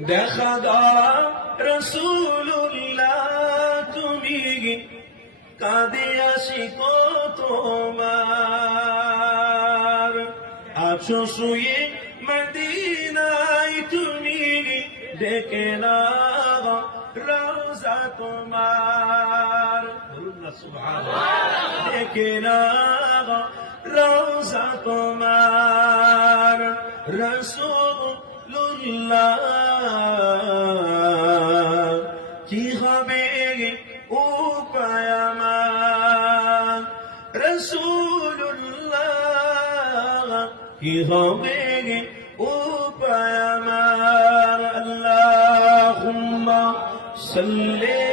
দেখা দাও রাসূলুল্লাহ তুমি কাঁদে আসি তোমার আছো শুয়ে মদিনায় তুমি ডেকে না রওজা তোমার সুবহানাল্লাহ ডেকে না রওজা তোমার রাসূলুল্লাহ কি হবে উপায় আমার রাসূলুল্লাহ কি হবে উপায় আমার আল্লাহুম্মা সাল্লি